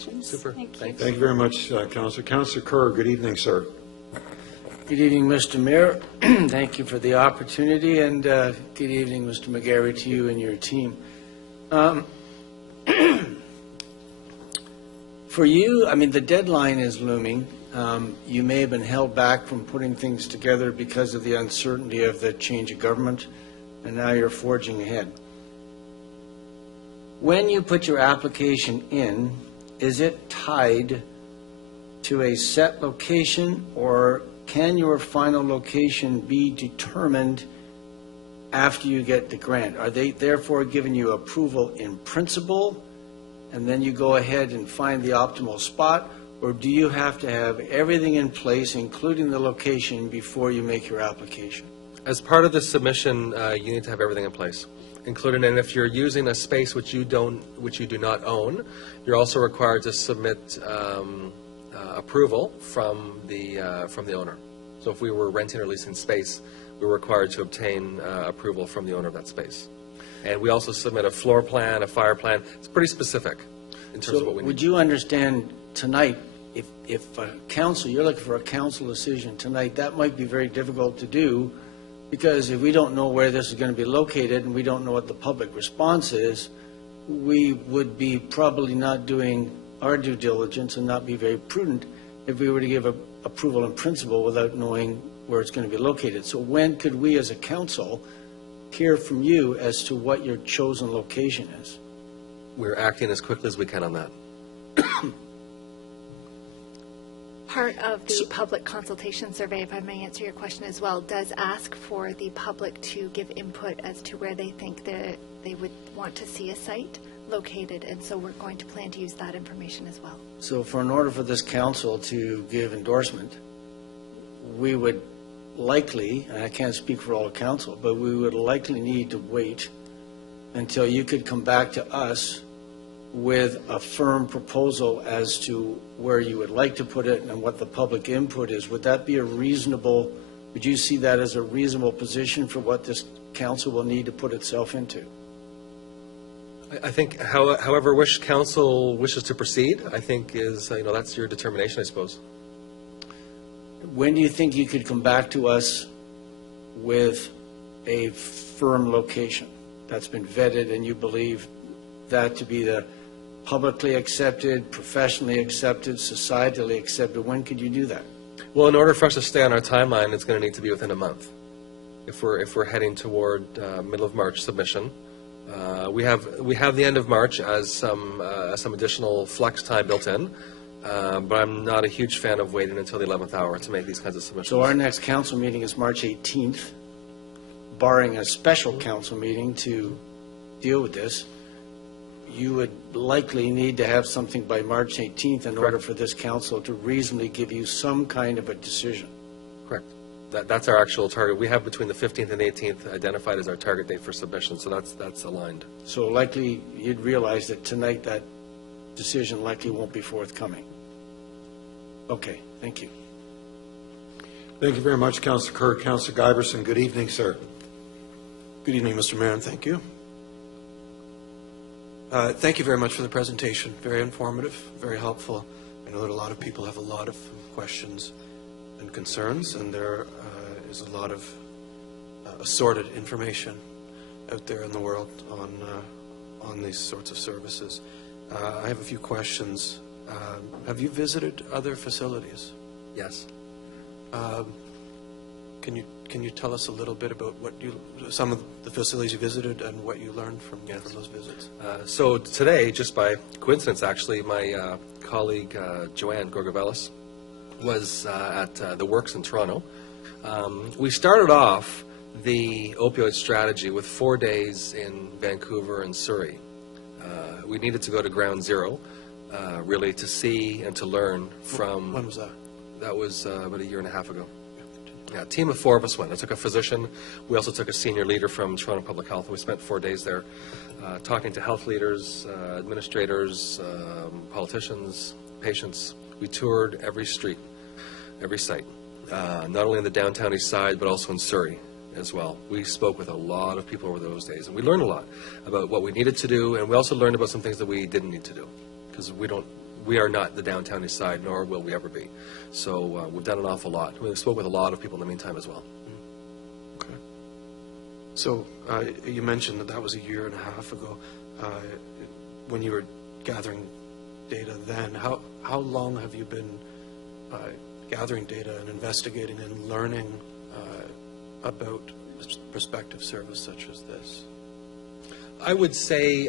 Super. Thank Thanks. Thank you very much, Councillor. Councillor Kerr, good evening, sir. Good evening, Mr. Mayor. Thank you for the opportunity, and good evening, Mr. McGarry, to you and your team. For you, I mean, the deadline is looming. You may have been held back from putting things together because of the uncertainty of the change of government, and now you're forging ahead. When you put your application in, is it tied to a set location, or can your final location be determined after you get the grant? Are they therefore giving you approval in principle, and then you go ahead and find the optimal spot, or do you have to have everything in place, including the location, before you make your application? As part of the submission, you need to have everything in place, including, and if you're using a space which you do not own, you're also required to submit approval from the owner. So if we were renting or leasing space, we're required to obtain approval from the owner of that space. And we also submit a floor plan, a fire plan. It's pretty specific in terms of what we need. Would you understand tonight, if a council, you're looking for a council decision tonight, that might be very difficult to do, because if we don't know where this is going to be located and we don't know what the public response is, we would be probably not doing our due diligence and not be very prudent if we were to give approval in principle without knowing where it's going to be located. So when could we as a council hear from you as to what your chosen location is? We're acting as quickly as we can on that. Part of the public consultation survey, if I may answer your question as well, does ask for the public to give input as to where they think that they would want to see a site located, and so we're going to plan to use that information as well. So in order for this council to give endorsement, we would likely, and I can't speak for all the council, but we would likely need to wait until you could come back to us with a firm proposal as to where you would like to put it and what the public input is. Would that be would you see that as a reasonable position for what this council will need to put itself into? I think however council wishes to proceed, I think is, that's your determination, I suppose. When do you think you could come back to us with a firm location that's been vetted and you believe that to be the publicly accepted, professionally accepted, societally accepted? When could you do that? Well, in order for us to stay on our timeline, it's going to need to be within a month. If we're heading toward middle of March submission, we have the end of March as some additional flex time built in. But I'm not a huge fan of waiting until the 11th hour to make these kinds of submissions. So our next council meeting is March 18th, barring a special council meeting to deal with this. You would likely need to have something by March 18th in order for this council to reasonably give you some kind of a decision. Correct. That's our actual target. We have between the 15th and 18th identified as our target date for submission, so that's aligned. So likely you'd realize that tonight that decision likely won't be forthcoming. Okay, thank you. Thank you very much, Councillor Kerr. Councillor Giberson, good evening, sir. Good evening, Mr. Mayor, and thank you. Thank you very much for the presentation. Very informative, very helpful. I know that a lot of people have a lot of questions and concerns, and there is a lot of assorted information out there in the world on these sorts of services. I have a few questions. Have you visited other facilities? Yes. Can you tell us a little bit about some of the facilities you visited and what you learned from those visits? So today, just by coincidence actually, my colleague Joanne Gorgovelis was at the Works in Toronto. We started off the opioid strategy with 4 days in Vancouver and Surrey. We needed to go to ground zero, really to see and to learn from... When was that? That was about a year and a half ago. Yeah, a team of 4 of us went. I took a physician. We also took a senior leader from Toronto Public Health. We spent 4 days there talking to health leaders, administrators, politicians, patients. We toured every street, every site, not only on the downtown east side, but also in Surrey as well. We spoke with a lot of people over those days, and we learned a lot about what we needed to do, and we also learned about some things that we didn't need to do, because we don't we are not the downtown east side, nor will we ever be. So we've done an awful lot. We've spoken with a lot of people in the meantime as well. Okay. So you mentioned that was a year and a half ago. When you were gathering data then, how long have you been gathering data and investigating and learning about prospective service such as this? I would say,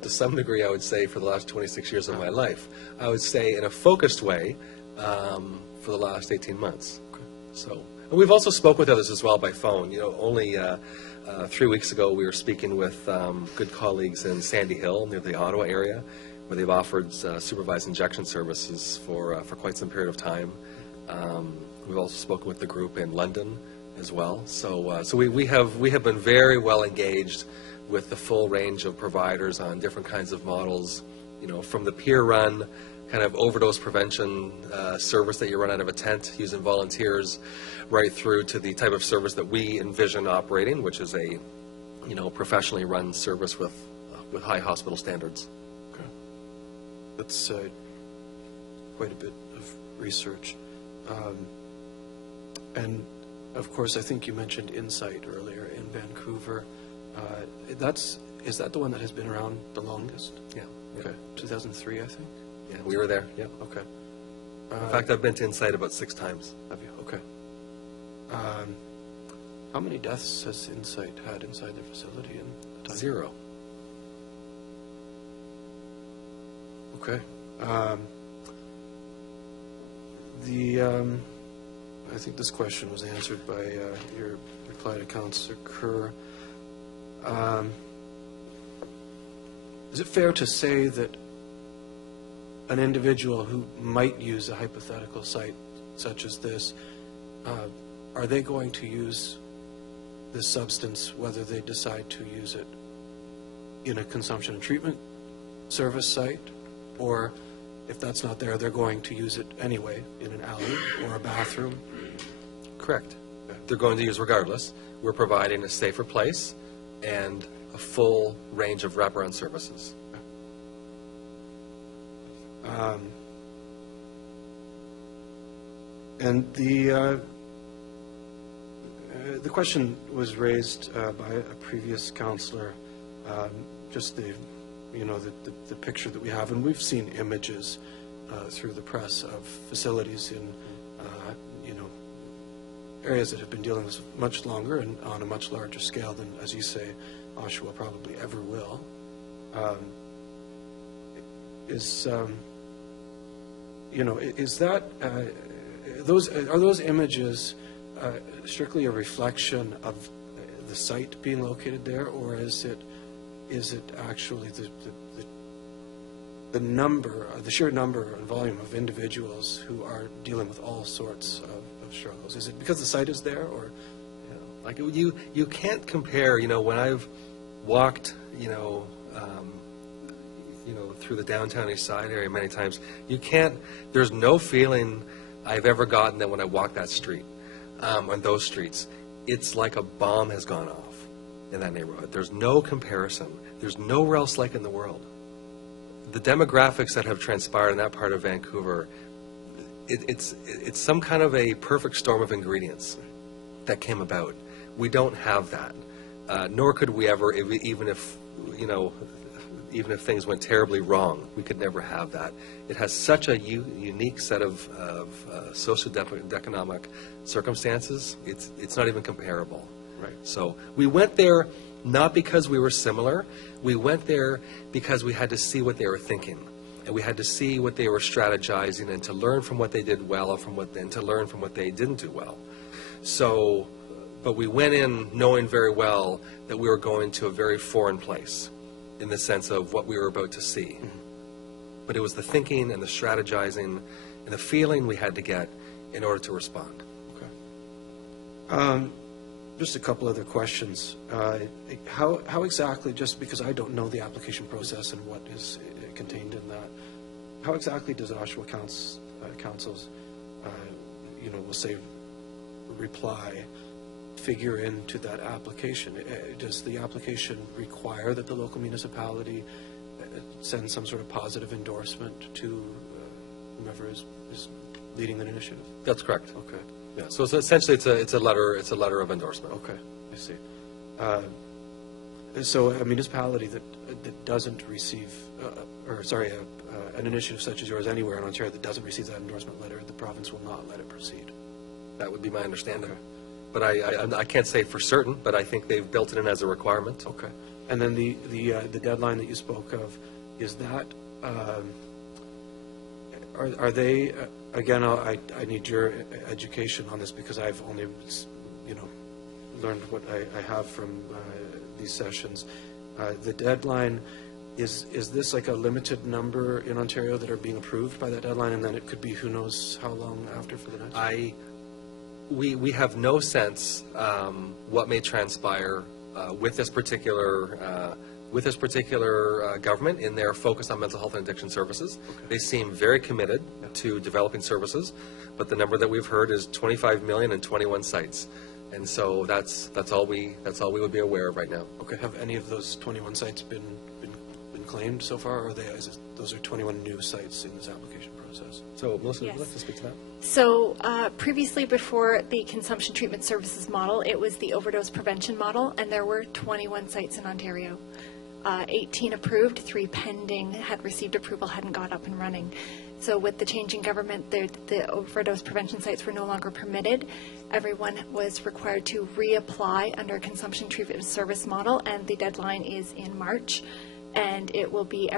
to some degree, I would say for the last 26 years of my life. I would say in a focused way for the last 18 months. Okay. So, and we've also spoke with others as well by phone. Only 3 weeks ago we were speaking with good colleagues in Sandy Hill near the Ottawa area, where they've offered supervised injection services for quite some period of time. We've also spoken with the group in London as well. So we have been very well engaged with the full range of providers on different kinds of models, from the peer-run kind of overdose prevention service that you run out of a tent using volunteers, right through to the type of service that we envision operating, which is a professionally run service with high hospital standards. Okay. That's quite a bit of research. And of course, I think you mentioned Insight earlier in Vancouver. Is that the one that has been around the longest? Yeah. Okay. 2003, I think. Yeah, we were there. Yeah. Okay. In fact, I've been to Insight about 6 times. Have you? Okay. How many deaths has Insight had inside their facility in the time? 0. Okay. I think this question was answered by your reply to Councillor Kerr. Is it fair to say that an individual who might use a hypothetical site such as this, are they going to use this substance whether they decide to use it in a consumption and treatment service site, or if that's not there, they're going to use it anyway in an alley or a bathroom? Correct. They're going to use regardless. We're providing a safer place and a full range of wraparound services. And the question was raised by a previous councillor, just the picture that we have, and we've seen images through the press of facilities in areas that have been dealing with this much longer and on a much larger scale than, as you say, Oshawa probably ever will. Are those images strictly a reflection of the site being located there, or is it actually the sheer number and volume of individuals who are dealing with all sorts of struggles? Is it because the site is there, or? Like you can't compare. When I've walked, through the downtown east side area many times, there's no feeling I've ever gotten that when I walk that street, on those streets, it's like a bomb has gone off in that neighborhood. There's no comparison. There's nowhere else like it in the world. The demographics that have transpired in that part of Vancouver, it's some kind of a perfect storm of ingredients that came about. We don't have that, nor could we ever, even if things went terribly wrong, we could never have that. It has such a unique set of socioeconomic circumstances. It's not even comparable. Right. So we went there not because we were similar. We went there because we had to see what they were thinking, and we had to see what they were strategizing, and to learn from what they did well, and to learn from what they didn't do well. So, but we went in knowing very well that we were going to a very foreign place, in the sense of what we were about to see. Mm-hmm. But it was the thinking and the strategizing and the feeling we had to get in order to respond. Okay. Just a couple other questions. How exactly, just because I don't know the application process and what is contained in that, how exactly does Oshawa Council's, we'll say, reply figure into that application? Does the application require that the local municipality send some sort of positive endorsement to whomever is leading the initiative? That's correct. Okay. Yeah, so essentially it's a letter of endorsement. Okay, I see. So a municipality that doesn't receive, an initiative such as yours anywhere in Ontario that doesn't receive that endorsement letter, the province will not let it proceed. That would be my understanding. Okay. But I can't say for certain, but I think they've built it in as a requirement. Okay. And then the deadline that you spoke of, is that, are they, again, I need your education on this because I've only, learned what I have from these sessions. The deadline, is this like a limited number in Ontario that are being approved by that deadline, and then it could be who knows how long after for the next? We have no sense what may transpire with this particular government in their focus on mental health and addiction services. Okay. They seem very committed to developing services, but the number that we've heard is 25 million and 21 sites, and so that's all we would be aware of right now. Okay. Have any of those 21 sites been claimed so far, or those are 21 new sites in this application process? So Melissa, would you Yes. like to speak to that? So previously, before the consumption treatment services model, it was the overdose prevention model, and there were 21 sites in Ontario. 18 approved, 3 pending, had received approval, hadn't got up and running. So with the change in government, the overdose prevention sites were no longer permitted. Everyone was required to reapply under a consumption treatment service model, and the deadline is in March. And it will be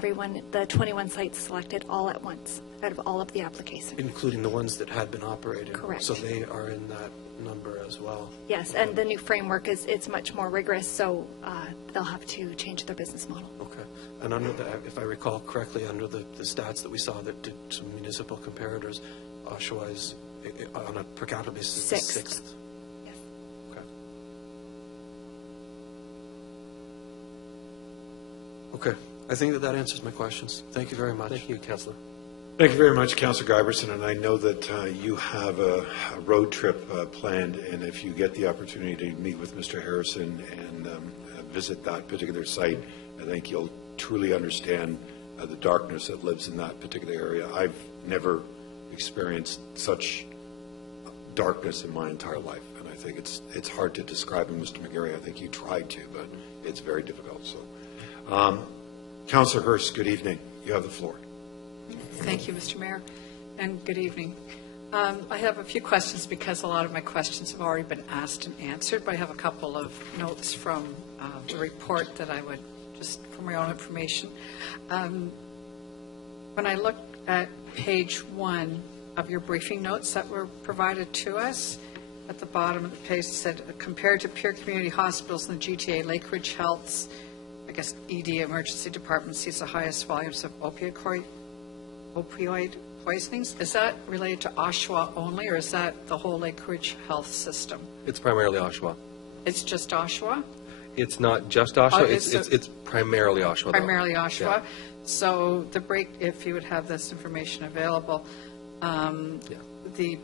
the 21 sites selected all at once, out of all of the applications. Including the ones that had been operating? Correct. So they are in that number as well? Yes, and the new framework it's much more rigorous, so they'll have to change their business model. Okay. And under if I recall correctly, under the stats that we saw that did some municipal comparators, Oshawa is, on a per capita basis, Sixth. Yes. Okay. Okay. I think that answers my questions. Thank you very much. Thank you, Councillor. Thank you very much, Councillor Giberson, and I know that you have a road trip planned, and if you get the opportunity to meet with Mr. Harrison and visit that particular site, I think you'll truly understand the darkness that lives in that particular area. I've never experienced such darkness in my entire life, and I think it's hard to describe. And Mr. McGarry, I think you tried to, but it's very difficult. So, Councillor Hurst, good evening. You have the floor. Thank you, Mr. Mayor, and good evening. I have a few questions because a lot of my questions have already been asked and answered, but I have a couple of notes from the report that I would, just for my own information. When I look at page 1 of your briefing notes that were provided to us, at the bottom of the page it said, compared to peer community hospitals in the GTA, Lakeridge Health's, I guess, ED emergency department sees the highest volumes of opioid poisonings. Is that related to Oshawa only, or is that the whole Lakeridge Health system? It's primarily Oshawa. It's just Oshawa? It's not just Oshawa. Oh, It's primarily Oshawa. though. Primarily Oshawa? Yeah. So the if you would have this information available, the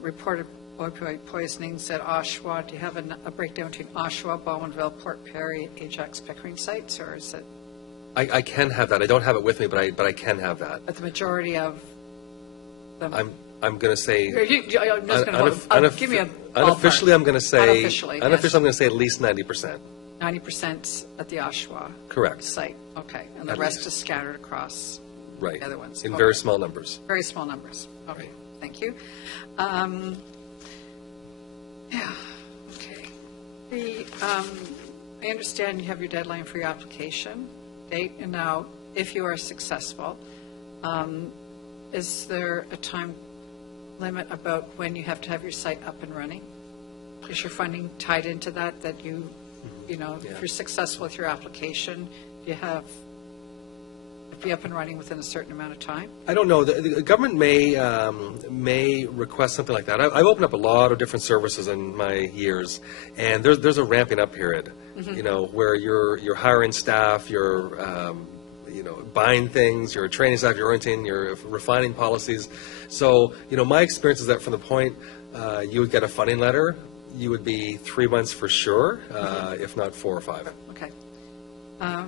reported opioid poisonings at Oshawa, do you have a breakdown between Oshawa, Bowmanville, Port Perry, Ajax, Pickering sites, or is it? I can have that. I don't have it with me, but I can have that. But the majority of them? I'm going to say I'm just going to give me a ballpark. unofficially. I'm going to say Unofficially, yes. I'm going to say at least 90%. 90% at the Oshawa Correct. site, okay. And the At rest least. is scattered across Right. the other ones. In Okay. very small numbers. Very small numbers. Okay, Right. thank you. Yeah, okay. I understand you have your deadline for your application date, and now, if you are successful, is there a time limit about when you have to have your site up and running? Is your funding tied into that you know, Yeah. if you're successful with your application, you have be up and running within a certain amount of time? I don't know. The government may request something like that. I've opened up a lot of different services in my years, and there's a ramping up period. You know, where you're hiring staff, you're buying things, you're training staff, you're orienting, you're refining policies. So my experience is that from the point you would get a funding letter, you would be 3 months for sure, if not 4 or 5. Okay.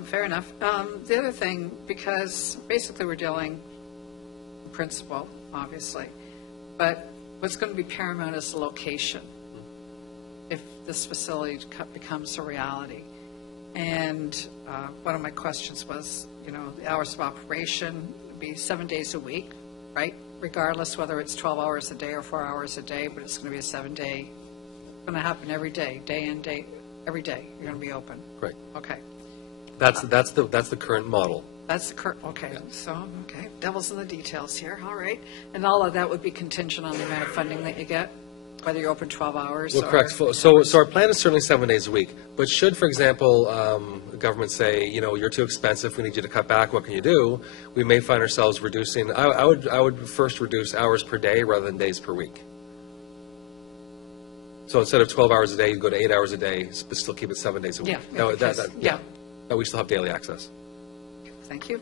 Fair enough. The other thing, because basically we're dealing in principle, obviously, but what's going to be paramount is the location if this facility becomes a reality. And one of my questions was, the hours of operation would be 7 days a week, right? Regardless whether it's 12 hours a day or 4 hours a day, but it's going to be a 7-day. It's going to happen every day, day in, day, every day. You're going to be open. Right. Okay. That's the current model. That's the current, okay, so, okay, devil's in the details here, all right. And all of that would be contingent on the amount of funding that you get, whether you're open 12 hours Well, or... correct. So our plan is certainly 7 days a week. But should, for example, the government say, you're too expensive, we need you to cut back, what can you do? We may find ourselves reducing, I would first reduce hours per day rather than days per week. So instead of 12 hours a day, you go to 8 hours a day, but still keep it 7 days a week. Yeah, But we still have daily access. thank you.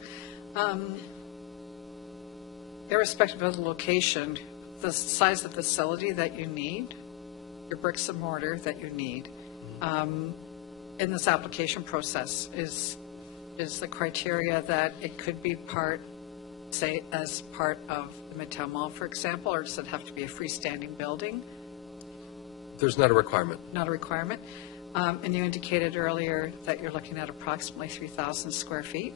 Irrespective of the location, the size of the facility that you need, your bricks and mortar that you need, in this application process is the criteria that it could be part, say, as part of the Midtown Mall, for example, or does it have to be a freestanding building? There's not a requirement. Not a requirement. And you indicated earlier that you're looking at approximately 3,000 square feet?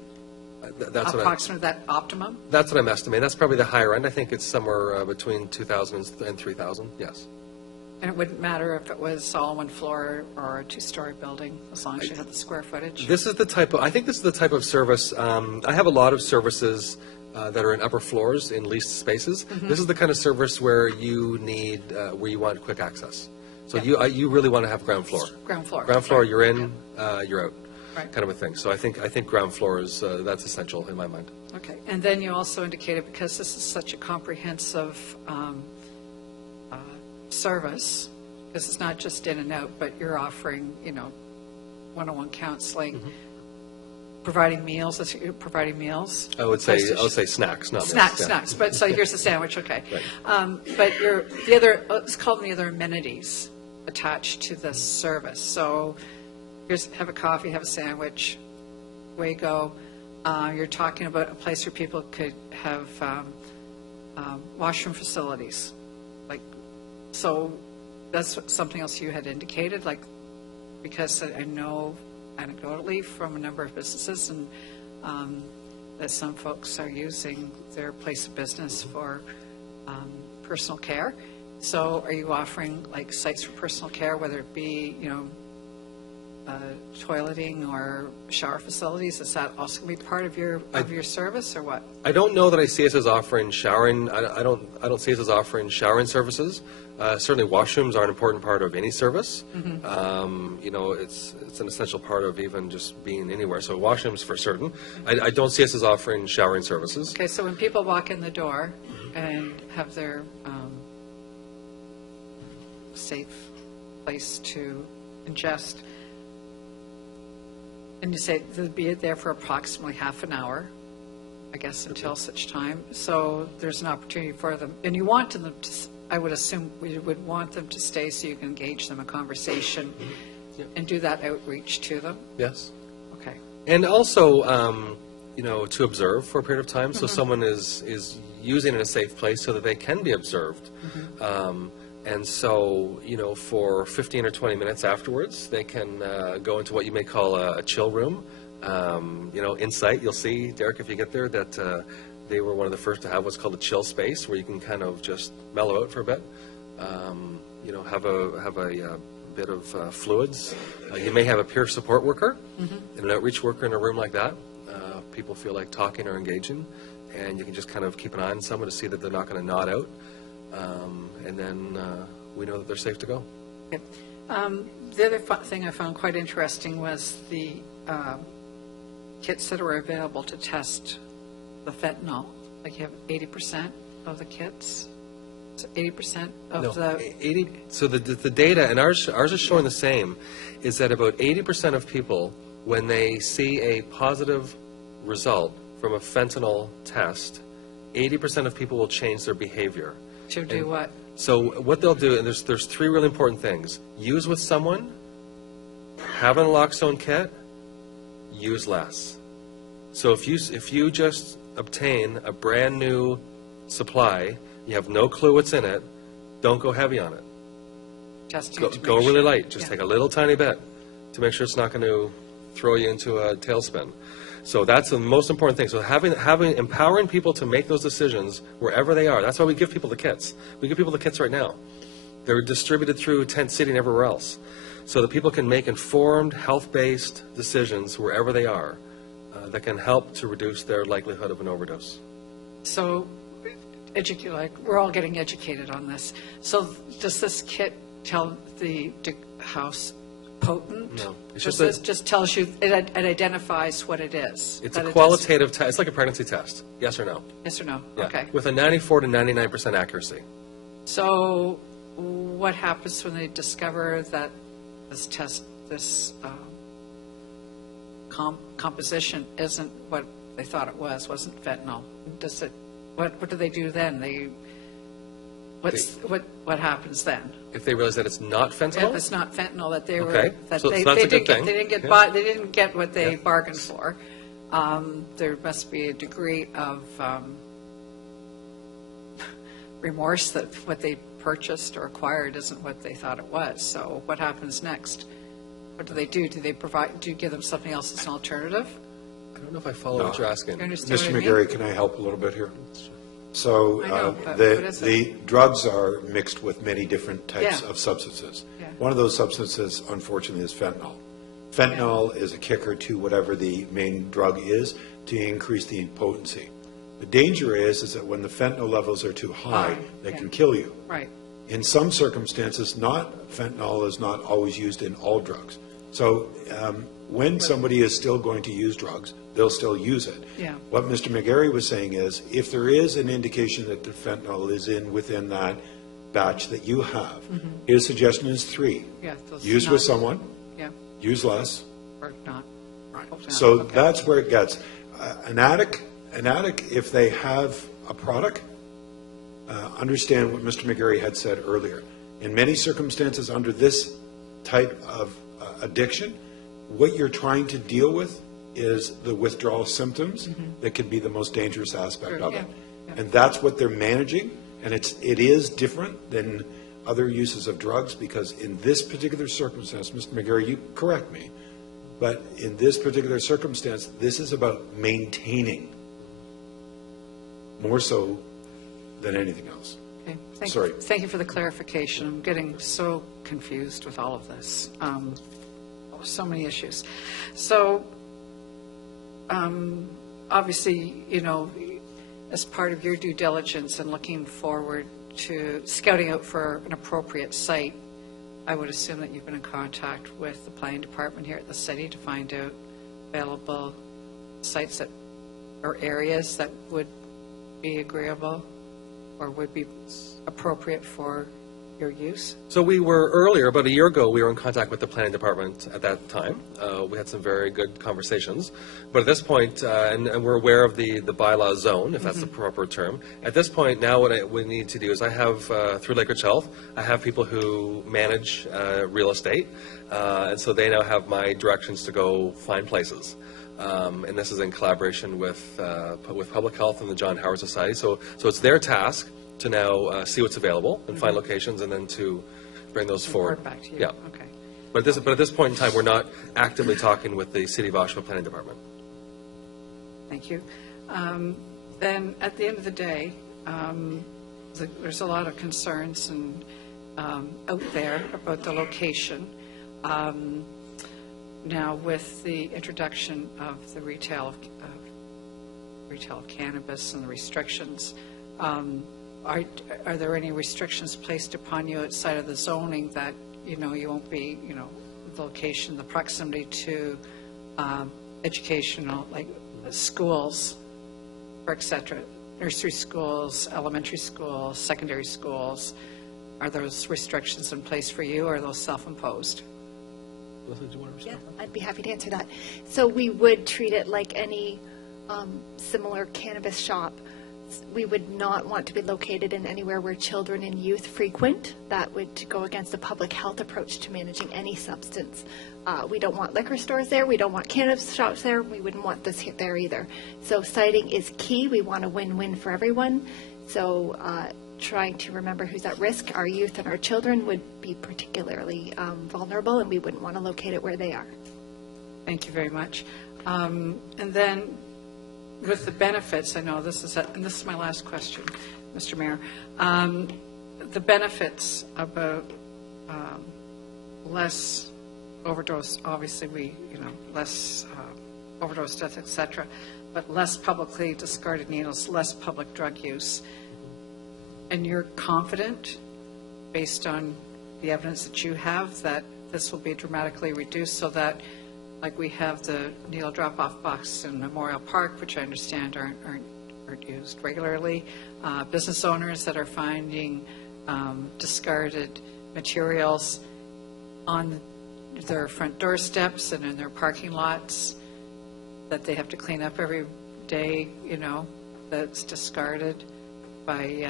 That's Approximately that optimum? That's what I'm estimating. That's probably the higher end. I think it's somewhere between 2,000 and 3,000, yes. And it wouldn't matter if it was all one floor or a two-story building, as long as you had the square footage? I think this is the type of service, I have a lot of services that are in upper floors in leased spaces. Mm-hmm. This is the kind of service where you need, where you want quick access. So you really want to have ground floor. Ground floor. Ground floor, Right. you're in, you're out. Right. Kind of a thing. So I think ground floor is, that's essential in my mind. Okay. And then you also indicated, because this is such a comprehensive service, because it's not just in and out, but you're offering, one-on-one counseling, providing meals, providing meals. I would say snacks, not meals. Snacks. But so here's the sandwich, okay. Right. But let's call them the other amenities attached to this service. So have a coffee, have a sandwich, away you go. You're talking about a place where people could have washroom facilities. So that's something else you had indicated, because I know anecdotally from a number of businesses and that some folks are using their place of business for personal care. So are you offering sites for personal care, whether it be, toileting or shower facilities? Is that also going to be part of your service, or what? I don't know that I see us as offering showering. I don't see us as offering showering services. Certainly, washrooms are an important part of any service. It's an essential part of even just being anywhere. So washrooms for certain. I don't see us as offering showering services. Okay, so when people walk in the door and have their safe place to ingest, and you say they'll be there for approximately half an hour, I guess, until such time. So there's an opportunity for them. And you want them to, I would assume we would want them to stay so you can engage them in conversation and do that outreach to them. Yes. Okay. And also, to observe for a period of time. So someone is using in a safe place so that they can be observed. And so, for 15 or 20 minutes afterwards, they can go into what you may call a chill room. Insight, you'll see, Derek, if you get there, that they were one of the first to have what's called a chill space, where you can kind of just mellow out for a bit. Have a bit of fluids. You may have a peer support worker and an outreach worker in a room like that. People feel like talking or engaging, and you can just kind of keep an eye on someone to see that they're not going to nod out. And then we know that they're safe to go. Okay. The other thing I found quite interesting was the kits that are available to test the fentanyl. You have 80% of the kits. So 80% of the 80. So the data, and ours is showing the same, is that about 80% of people, when they see a positive result from a fentanyl test, 80% of people will change their behavior. to do what? So what they'll do, and there's three really important things: use with someone, have an naloxone kit, use less. So if you just obtain a brand-new supply, you have no clue what's in it, don't go heavy on it. Testing Go, to make go really sure. light. Just Yeah. take a little tiny bit to make sure it's not going to throw you into a tailspin. So that's the most important thing. So empowering people to make those decisions wherever they are. That's why we give people the kits. We give people the kits right now. They're distributed through Tent City and everywhere else, so that people can make informed, health-based decisions wherever they are that can help to reduce their likelihood of an overdose. So, we're all getting educated on this. So does this kit tell how potent? No. It's Just tells you, it identifies what it is? It's that a it qualitative test. It's like a pregnancy test. Yes or no? does- Yes or no? Yeah. Okay. With a 94 to 99% accuracy. So what happens when they discover that this composition isn't what they thought it wasn't fentanyl? What do they do then? What happens then? If they realize that it's not fentanyl? If it's not fentanyl, that they were, Okay. that So they that's a didn't good thing. they didn't get Yeah. they didn't get what they bargained for. There must be a degree of remorse that what they purchased or acquired isn't what they thought it was. So what happens next? What do they do? Do you give them something else as an alternative? I don't know if I follow what you're asking. You understand Mr. what I mean? McGarry, can I help a little bit here? So I know, but what is the drugs are mixed with many different types Yeah. of substances. Yeah. One of those substances, unfortunately, is fentanyl. Fentanyl is a kicker to whatever the main drug is to increase the potency. The danger is that when the fentanyl levels are too high, they yeah. can kill you. Right. In some circumstances, fentanyl is not always used in all drugs. So when somebody is still going to use drugs, they'll still use it. Yeah. What Mr. McGarry was saying is, if there is an indication that the fentanyl is within that batch that you have, his suggestion is 3. Yeah, those Use not- with someone, Yeah, use less. or not. Hopefully not. So Okay. that's where it gets. An addict, if they have a product, understand what Mr. McGarry had said earlier. In many circumstances, under this type of addiction, what you're trying to deal with is the withdrawal symptoms that can be the most dangerous aspect of it. Yeah. And that's what they're managing, and it is different than other uses of drugs, because in this particular circumstance, Mr. McGarry, you correct me, but in this particular circumstance, this is about maintaining more so than anything else. Okay, Sorry. Thank you for the clarification. I'm getting so confused with all of this. So many issues. So, obviously, as part of your due diligence and looking forward to scouting out for an appropriate site, I would assume that you've been in contact with the planning department here at the city to find out available sites or areas that would be agreeable or would be appropriate for your use? So we were earlier, about a year ago, we were in contact with the planning department at that time. We had some very good conversations. But at this point, and we're aware of the bylaw zone, if that's the proper term. At this point, now what we need to do is I have, through Lakeridge Health, I have people who manage real estate. And so they now have my directions to go find places. And this is in collaboration with Public Health and the John Howard Society. So it's their task to now see what's available and find locations, and then to bring those forward. Report back to you? Yeah. Okay. But at this point in time, we're not actively talking with the City of Oshawa Planning Department. Thank you. Then, at the end of the day, there's a lot of concerns and out there about the location. Now, with the introduction of the retail of cannabis and the restrictions, are there any restrictions placed upon you outside of the zoning that, you won't be, the location, the proximity to educational, like schools, or et cetera, nursery schools, elementary schools, secondary schools? Are those restrictions in place for you, or are those self-imposed? Yeah, I'd be happy to answer that. So we would treat it like any similar cannabis shop We would not want to be located in anywhere where children and youth frequent. That would go against the public health approach to managing any substance. We don't want liquor stores there. We don't want cannabis shops there. We wouldn't want this there either. So siting is key. We want a win-win for everyone. So trying to remember who's at risk. Our youth and our children would be particularly vulnerable, and we wouldn't want to locate it where they are. Thank you very much. And then with the benefits, I know this is, and this is my last question, Mr. Mayor. The benefits about less overdose, obviously less overdose deaths, et cetera, but less publicly discarded needles, less public drug use. And you're confident, based on the evidence that you have, that this will be dramatically reduced so that, like we have the needle drop-off box in Memorial Park, which I understand aren't used regularly, business owners that are finding discarded materials on their front doorsteps and in their parking lots that they have to clean up every day, that's discarded by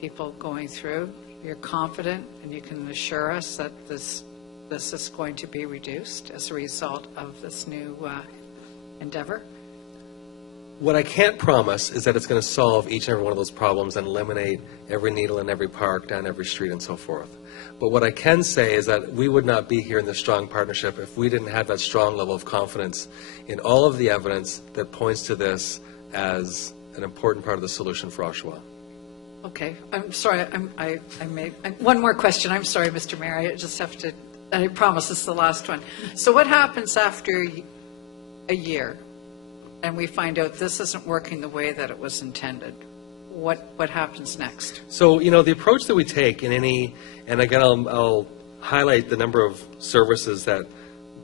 people going through. You're confident and you can assure us that this is going to be reduced as a result of this new endeavor? What I can't promise is that it's going to solve each and every one of those problems and eliminate every needle in every park, down every street, and so forth. But what I can say is that we would not be here in this strong partnership if we didn't have that strong level of confidence in all of the evidence that points to this as an important part of the solution for Oshawa. Okay, I'm sorry, one more question. I'm sorry, Mr. Mayor, I just have to, I promise this is the last one. So what happens after a year and we find out this isn't working the way that it was intended? What happens next? So, the approach that we take in and again, I'll highlight the number of services that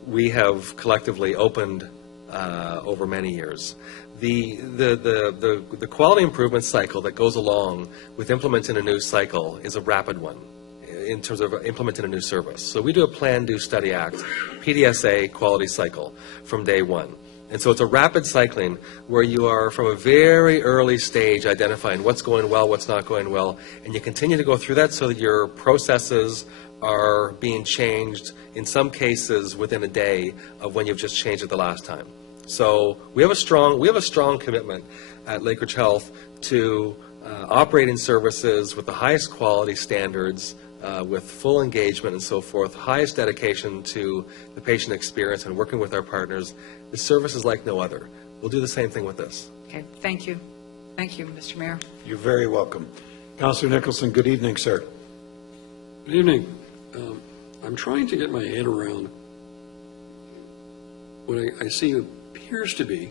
we have collectively opened over many years. The quality improvement cycle that goes along with implementing a new cycle is a rapid one in terms of implementing a new service. So we do a Plan, Do, Study, Act, PDSA quality cycle from day one. And so it's a rapid cycling where you are from a very early stage identifying what's going well, what's not going well, and you continue to go through that so that your processes are being changed, in some cases within a day of when you've just changed it the last time. So we have a strong commitment at Lakeridge Health to operating services with the highest quality standards, with full engagement and so forth, highest dedication to the patient experience and working with our partners. The service is like no other. We'll do the same thing with this. Okay, thank you. Thank you, Mr. Mayor. You're very welcome. Councillor Nicholson, good evening, sir. Good evening. I'm trying to get my head around what I see appears to be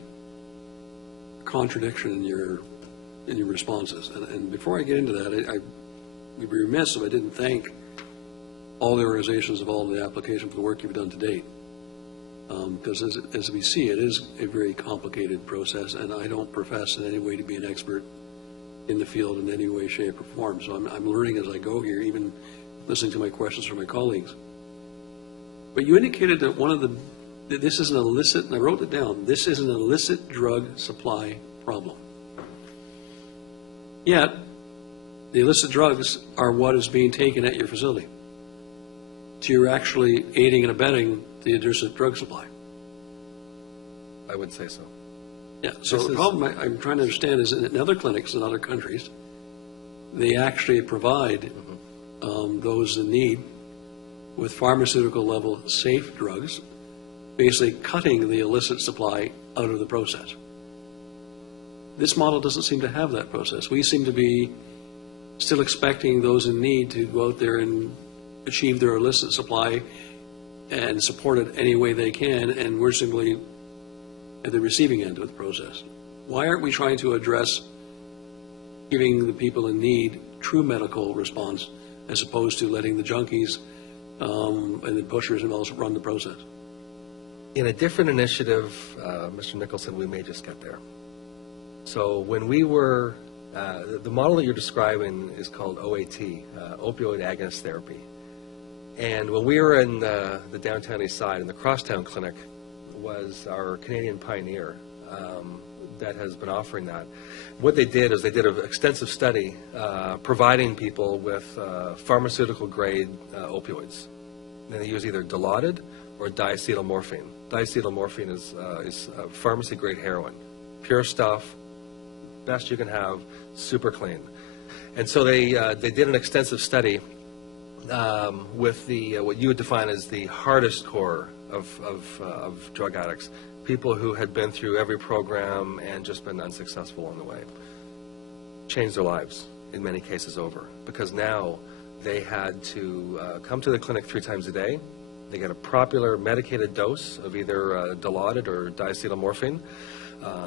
a contradiction in your responses. And before I get into that, we'd be remiss if I didn't thank all the organizations involved in the application for the work you've done to date. Because as we see, it is a very complicated process, and I don't profess in any way to be an expert in the field in any way, shape, or form. So I'm learning as I go here, even listening to my questions from my colleagues. But you indicated that this is an illicit, and I wrote it down, this is an illicit drug supply problem. Yet, the illicit drugs are what is being taken at your facility. So you're actually aiding and abetting the illicit drug supply. I would say so. Yeah, so the problem I'm trying to understand is in other clinics in other countries, they actually provide those in need with pharmaceutical level safe drugs, basically cutting the illicit supply out of the process. This model doesn't seem to have that process. We seem to be still expecting those in need to go out there and achieve their illicit supply and support it any way they can, and we're simply at the receiving end of the process. Why aren't we trying to address giving the people in need true medical response as opposed to letting the junkies and the pushers and also run the process? In a different initiative, Mr. Nicholson, we may just get there. So when we were, the model that you're describing is called OAT, opioid agonist therapy. And when we were in the downtown east side, in the Crosstown Clinic was our Canadian pioneer. that has been offering that. What they did is they did an extensive study providing people with pharmaceutical-grade opioids. And they use either Dilaudid or diacetylmorphine. Diacetylmorphine is pharmacy-grade heroin. Pure stuff, best you can have, super clean. And so they did an extensive study with the what you would define as the hardest core of drug addicts, people who had been through every program and just been unsuccessful on the way. Changed their lives, in many cases over, because now they had to come to the clinic 3 times a day. They get a popular medicated dose of either Dilaudid or diacetylmorphine.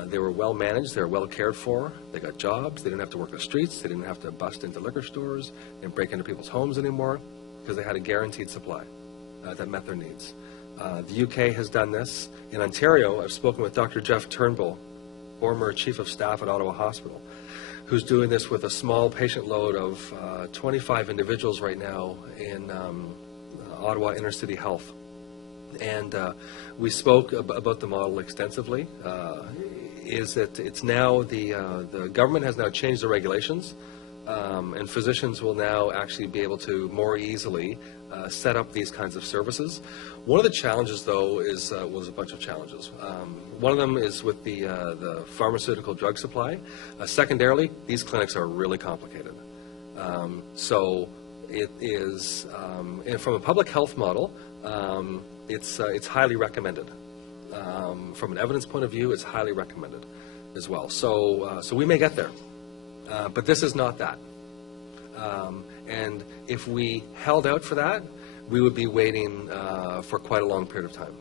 They were well managed, they were well cared for, they got jobs, they didn't have to work the streets, they didn't have to bust into liquor stores and break into people's homes anymore, because they had a guaranteed supply that met their needs. The UK has done this. In Ontario, I've spoken with Dr. Jeff Turnbull, former Chief of Staff at Ottawa Hospital, who's doing this with a small patient load of 25 individuals right now in Ottawa Inner-City Health. And we spoke about the model extensively. Is that it's now the government has now changed the regulations, and physicians will now actually be able to more easily set up these kinds of services. One of the challenges, though, was a bunch of challenges. One of them is with the pharmaceutical drug supply. Secondarily, these clinics are really complicated. So it is, and from a public health model, it's highly recommended. From an evidence point of view, it's highly recommended as well. So we may get there, but this is not that. And if we held out for that, we would be waiting for quite a long period of time.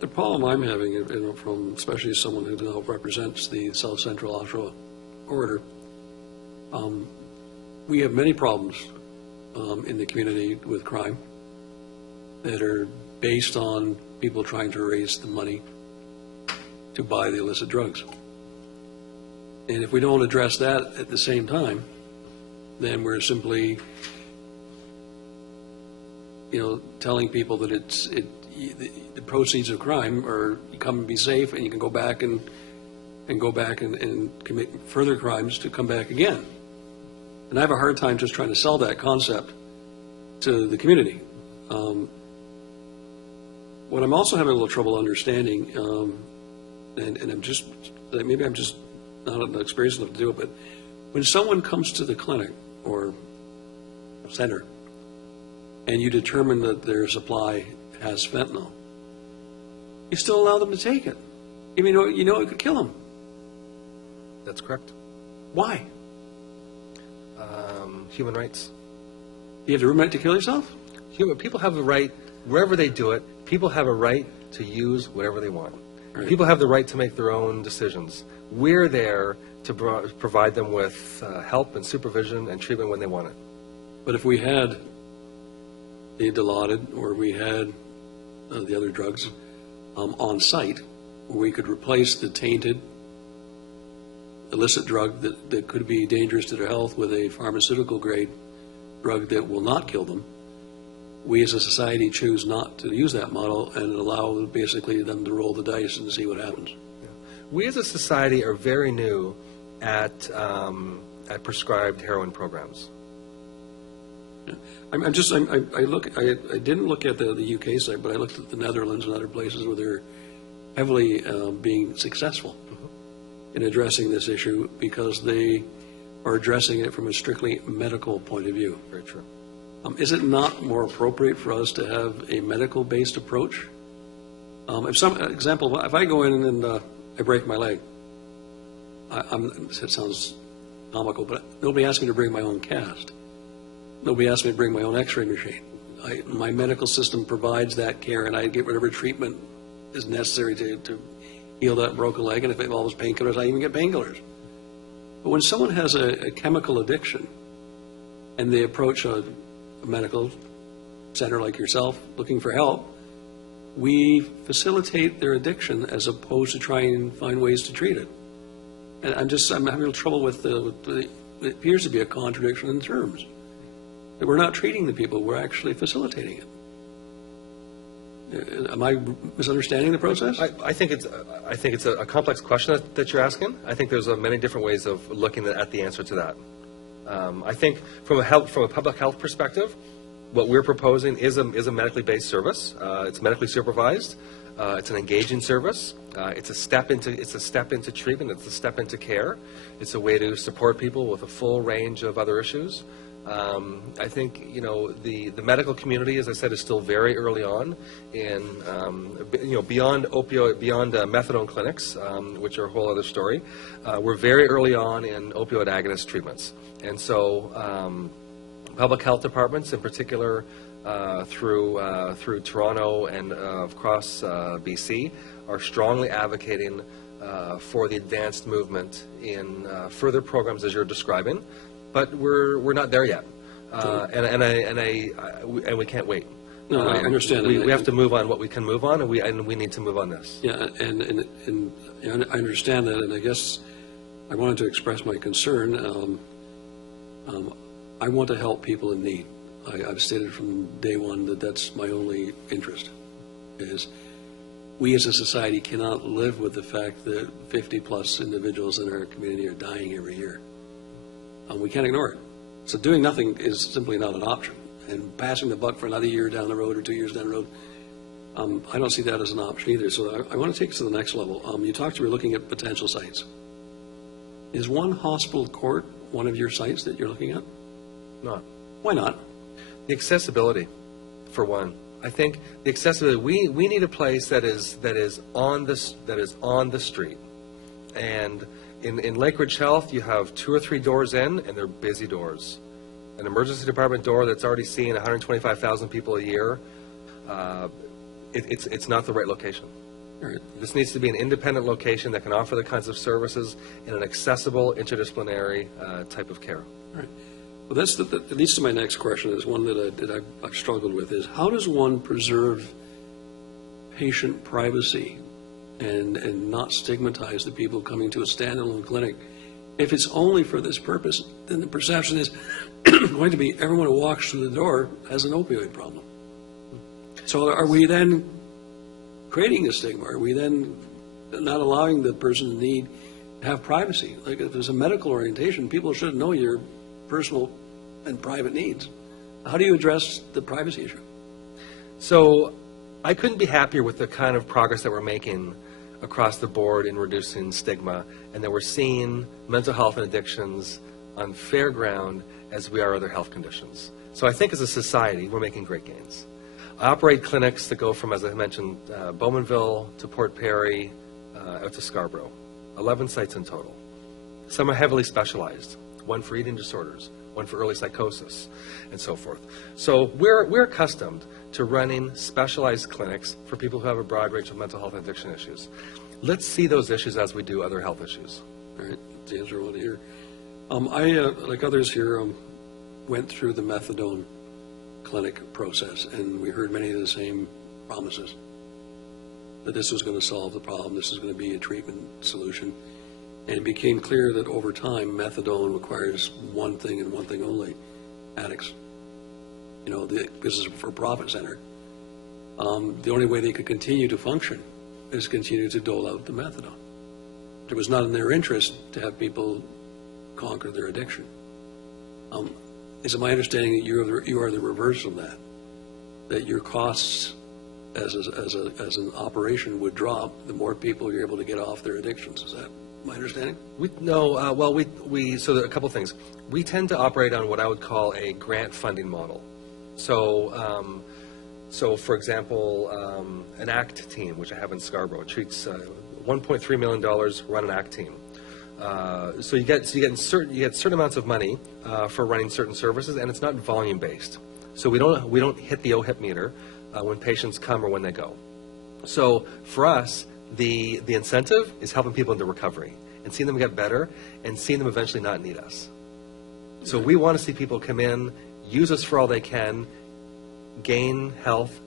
The problem I'm having, from especially someone who now represents the South Central Oshawa corridor, we have many problems in the community with crime that are based on people trying to raise the money to buy the illicit drugs. And if we don't address that at the same time, then we're simply, telling people that the proceeds of crime are, you come and be safe, and you can go back and commit further crimes to come back again. And I have a hard time just trying to sell that concept to the community. What I'm also having a little trouble understanding, and I'm just not experienced enough to do it, but when someone comes to the clinic or center and you determine that their supply has fentanyl, you still allow them to take it. Even though you know it could kill them. That's correct. Why? Human rights. You have the right to kill yourself? People have the right, wherever they do it, people have a right to use whatever they want. Right. People have the right to make their own decisions. We're there to provide them with help and supervision and treatment when they want it. But if we had the Dilaudid or we had the other drugs on site, where we could replace the tainted illicit drug that could be dangerous to their health with a pharmaceutical grade drug that will not kill them, we as a society choose not to use that model and allow basically them to roll the dice and see what happens. We as a society are very new at prescribed heroin programs. Yeah. I didn't look at the UK site, but I looked at the Netherlands and other places where they're heavily being successful in addressing this issue because they are addressing it from a strictly medical point of view. Very true. Is it not more appropriate for us to have a medical-based approach? If I go in and I break my leg, it sounds comical, but nobody asked me to bring my own cast. Nobody asked me to bring my own x-ray machine. My medical system provides that care, and I get whatever treatment is necessary to heal that broken leg, and if it involves painkillers, I even get painkillers. But when someone has a chemical addiction, and they approach a medical center like yourself looking for help, we facilitate their addiction as opposed to trying and find ways to treat it. And I'm having a little trouble with it appears to be a contradiction in terms. That we're not treating the people, we're actually facilitating it. Am I misunderstanding the process? I think it's a complex question that you're asking. I think there's many different ways of looking at the answer to that. I think from a public health perspective, what we're proposing is a medically based service. It's medically supervised. It's an engaging service. It's a step into treatment. It's a step into care. It's a way to support people with a full range of other issues. I think, the medical community, as I said, is still very early on in, beyond methadone clinics, which are a whole other story. We're very early on in opioid agonist treatments. And so public health departments, in particular, through Toronto and across BC, are strongly advocating for the advanced movement in further programs as you're describing. But we're not there yet, and we can't wait. No, I understand. We have to move on what we can move on, and we need to move on this. Yeah, and I understand that, and I guess I wanted to express my concern. I want to help people in need. I've stated from day one that that's my only interest. Is we as a society cannot live with the fact that 50+ individuals in our community are dying every year. We can't ignore it. So doing nothing is simply not an option. And passing the buck for another year down the road or 2 years down the road, I don't see that as an option either. So I want to take us to the next level. You talked to me looking at potential sites. Is one hospital court one of your sites that you're looking at? Not. Why not? The accessibility, for one. I think the accessibility. We need a place that is on the street, and in Lakeridge Health, you have 2 or 3 doors in, and they're busy doors. An emergency department door that's already seeing 125,000 people a year, it's not the right location. All right. This needs to be an independent location that can offer the kinds of services in an accessible, interdisciplinary type of care. All right. Well, that leads to my next question. Is one that I've struggled with. Is how does one preserve patient privacy and not stigmatize the people coming to a standalone clinic? If it's only for this purpose, then the perception is going to be everyone who walks through the door has an opioid problem. So are we then creating a stigma? Are we then not allowing the person in need to have privacy? Like if there's a medical orientation, people should know your personal and private needs. How do you address the privacy issue? So I couldn't be happier with the kind of progress that we're making across the board in reducing stigma, and that we're seeing mental health and addictions on fair ground as we are other health conditions. So I think as a society, we're making great gains. I operate clinics that go from, as I mentioned, Bowmanville to Port Perry, out to Scarborough. 11 sites in total. Some are heavily specialized, one for eating disorders, one for early psychosis, and so forth. So we're accustomed to running specialized clinics for people who have a broad range of mental health and addiction issues. Let's see those issues as we do other health issues. All right, that's the answer I want to hear. I, like others here, went through the methadone clinic process, and we heard many of the same promises, that this was going to solve the problem, this is going to be a treatment solution. And it became clear that over time, methadone requires one thing and one thing only: addicts. This is a for-profit center. The only way they could continue to function is continue to dole out the methadone. It was not in their interest to have people conquer their addiction. Is it my understanding that you are the reverse of that? That your costs as an operation would drop the more people you're able to get off their addictions? Is that my understanding? So there are a couple things. We tend to operate on what I would call a grant funding model. So for example, an ACT team, which I have in Scarborough, treats $1.3 million run an ACT team. So you get certain amounts of money for running certain services, and it's not volume based. So we don't hit the OHIP meter when patients come or when they go. So for us, the incentive is helping people into recovery and seeing them get better and seeing them eventually not need us. So we want to see people come in, use us for all they can, gain health,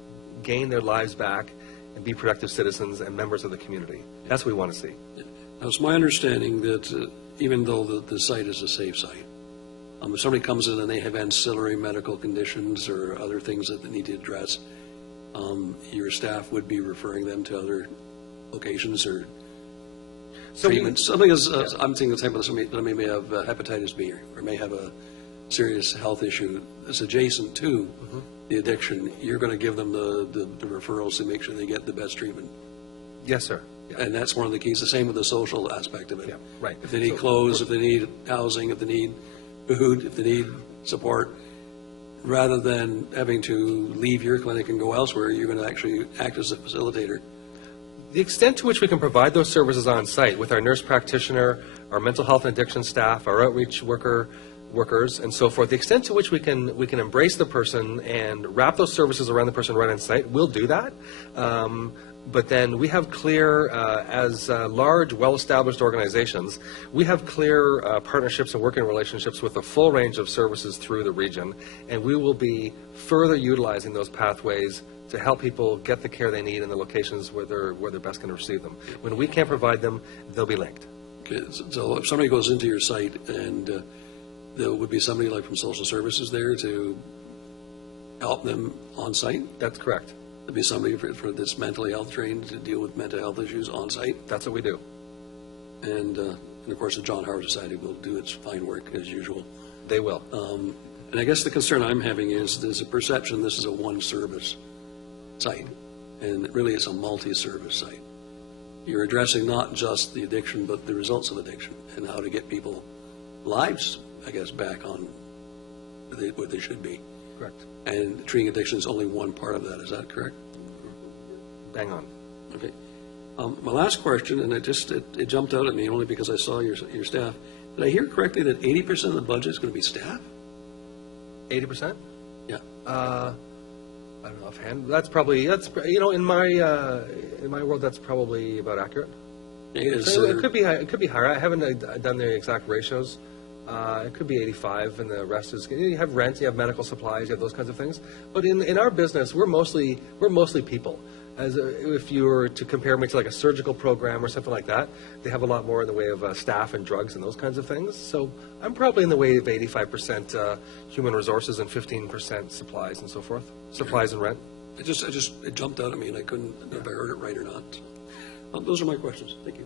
gain their lives back, and be productive citizens and members of the community. That's what we want to see. Now, it's my understanding that even though the site is a safe site, if somebody comes in and they have ancillary medical conditions or other things that they need to address, your staff would be referring them to other locations or So we- treatments. Something is, I'm thinking the same, somebody may have hepatitis B or may have a serious health issue that's adjacent to the addiction. You're going to give them the referrals to make sure they get the best treatment. Yes, sir. And that's one of the keys. The same with the social aspect of it. Yeah, right. If they need clothes, if they need housing, if they need food, if they need support, rather than having to leave your clinic and go elsewhere, you're going to actually act as a facilitator. The extent to which we can provide those services on site with our nurse practitioner, our mental health and addiction staff, our outreach workers, and so forth, the extent to which we can embrace the person and wrap those services around the person right on site, we'll do that. But then we have clear, as large, well-established organizations, we have clear partnerships and working relationships with a full range of services through the region, and we will be further utilizing those pathways to help people get the care they need in the locations where they're best going to receive them. When we can't provide them, they'll be linked. Okay, so if somebody goes into your site and there would be somebody like from social services there to help them on site? That's correct. There'd be somebody for this mentally health trained to deal with mental health issues on site? That's what we do. And of course, the John Howard Society will do its fine work as usual. They will. And I guess the concern I'm having is there's a perception this is a one-service site, and really it's a multi-service site. You're addressing not just the addiction, but the results of addiction and how to get people lives, I guess, back on where they should be. Correct. And treating addiction is only one part of that. Is that correct? Bang on. Okay. My last question, and it jumped out at me only because I saw your staff. Did I hear correctly that 80% of the budget is going to be staff? 80%? Yeah. I don't know offhand. In my world, that's probably about accurate. So it could be high, it could be higher. I haven't done the exact ratios. It could be 85, and the rest is, you have rent, you have medical supplies, you have those kinds of things. But in our business, we're mostly people. If you were to compare me to like a surgical program or something like that, they have a lot more in the way of staff and drugs and those kinds of things. So I'm probably in the way of 85% human resources and 15% supplies and so forth, supplies and rent. It jumped out at me, and I couldn't know if I heard it right or not. Those are my questions. Thank you.